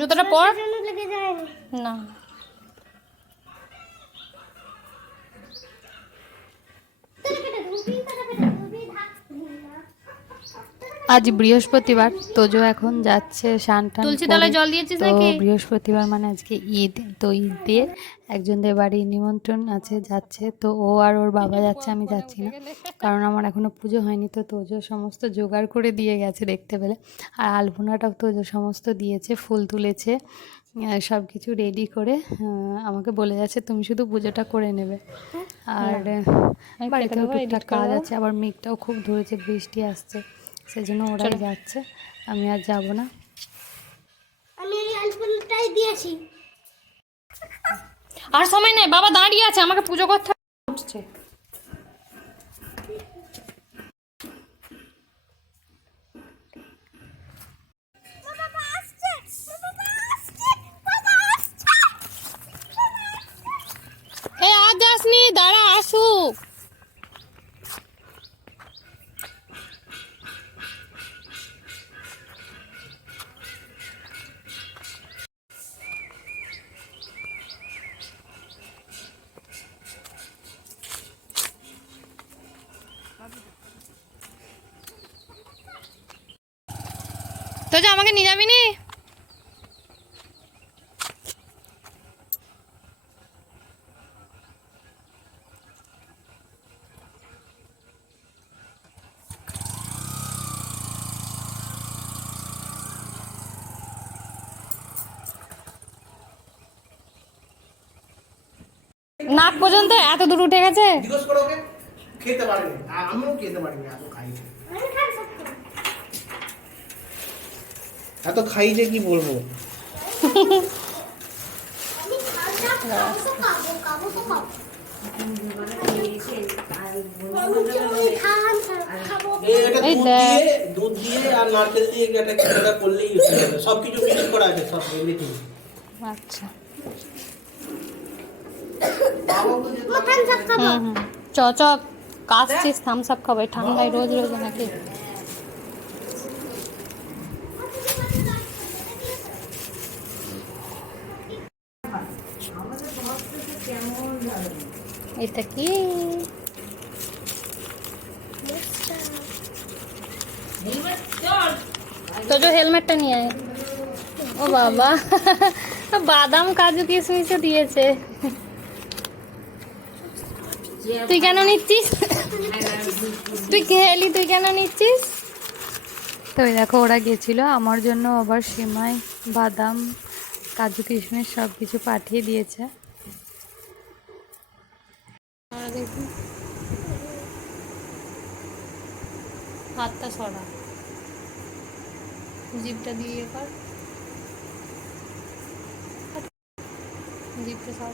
জুতোটা পর? জন্য লেগে যায়নি না। আজ বৃহস্পতিবার তোজো এখন যাচ্ছে শান টান তুলসী। তলায় জল দিয়েছিস নাকি? বৃহস্পতিবার মানে আজকে ঈদ তো ঈদ দিয়ে একজনদের বাড়ি নিমন্ত্রণ আছে যাচ্ছে। তো ও আর ওর বাবা যাচ্ছে আমি যাচ্ছি না। কারণ আমার এখনও পুজো হয়নি তো তোজো সমস্ত জোগাড় করে দিয়ে গেছে দেখতে পেলে। আর আলপনাটাও তোজো সমস্ত দিয়েছে ফুল তুলেছে সব কিছু রেডি করে আমাকে বলে যাচ্ছে তুমি শুধু পুজোটা করে নেবে। আর আমি বাড়িতেও টুকটাক কাজ আছে আবার মেঘটাও খুব ধরেছে বৃষ্টি আসছে। সেই জন্য ওরাই যাচ্ছে। আমি আর যাব না। আমি এই আলপনাটাই দিয়েছি। আর সময় নেই বাবা দাঁড়িয়ে আছে আমাকে পুজো করতে তো যে আমাকে নিয়ে যাবি নি? নাক পর্যন্ত এত দূর উঠে গেছে? জিজ্ঞেস করো ওকে। খেতে পারিনি। আর আমিও খেতে পারিনি এত খাই যে। আমি খাই সত্যি এত খাই যে কি বলব? আমি খাওয়া খাব তো খাব খাব তো খাব আমি যেমন খান খাব এ, এটা এই দেখ। দুধ দিয়ে আর নারকেল দিয়ে একটা খিচুড়া করলেই সব কিছু মিক্স করা আছে সব এভরিথিং আচ্ছা। চ চ কাশছিস থামস আপ খাবে। ঠান্ডায় রোজ রোজ নাকি? এটা কি? তো যে হেলমেটটা নিয়ে আয়। ও বাবা। বাদাম কাজু কিশমিশও দিয়েছে। তুই কেন নিচ্ছিস? তুই খেলি তুই কেন নিচ্ছিস? তো দেখো, ওরা গেছিল। আমার জন্য আবার সিমাই, বাদাম কাজু কিশমিশ সব কিছু পাঠিয়ে দিয়েছে। হাতটা সরা। জিপটা দিয়ে কর জিপটা সর।